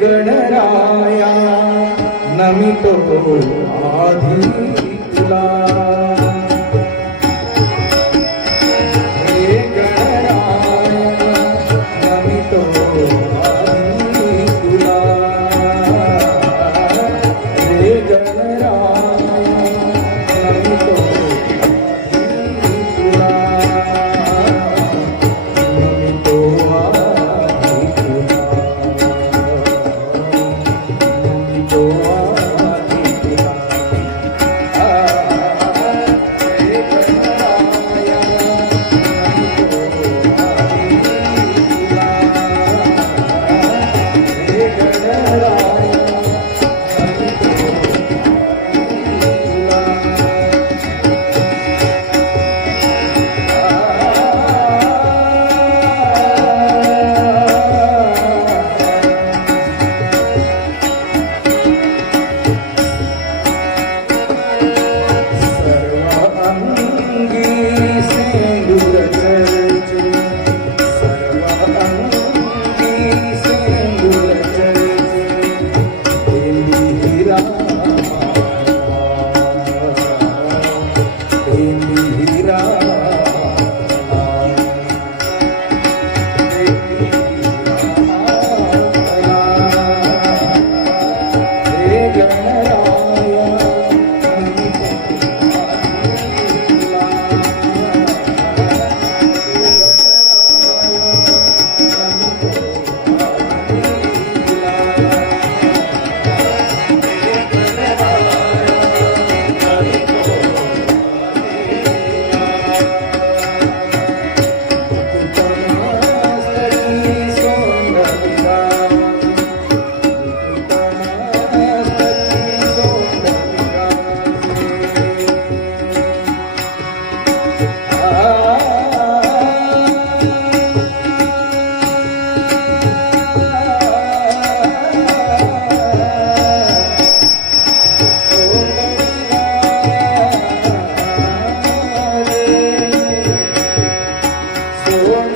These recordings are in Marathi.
गणराया नमितो आधी तुला हे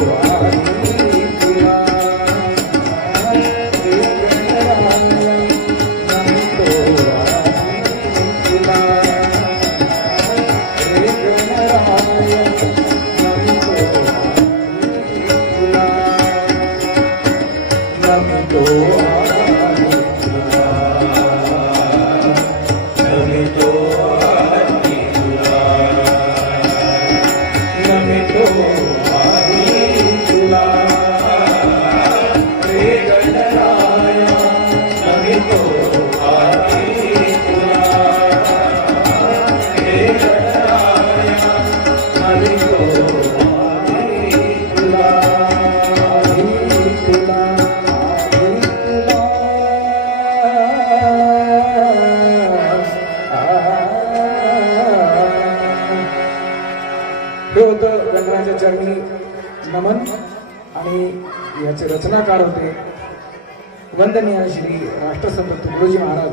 गणराया हे होतं रंगराजा चरणी नमन आणि याचे रचनाकार होते. वंदनीय श्री राष्ट्रसंत तुकडोजी महाराज.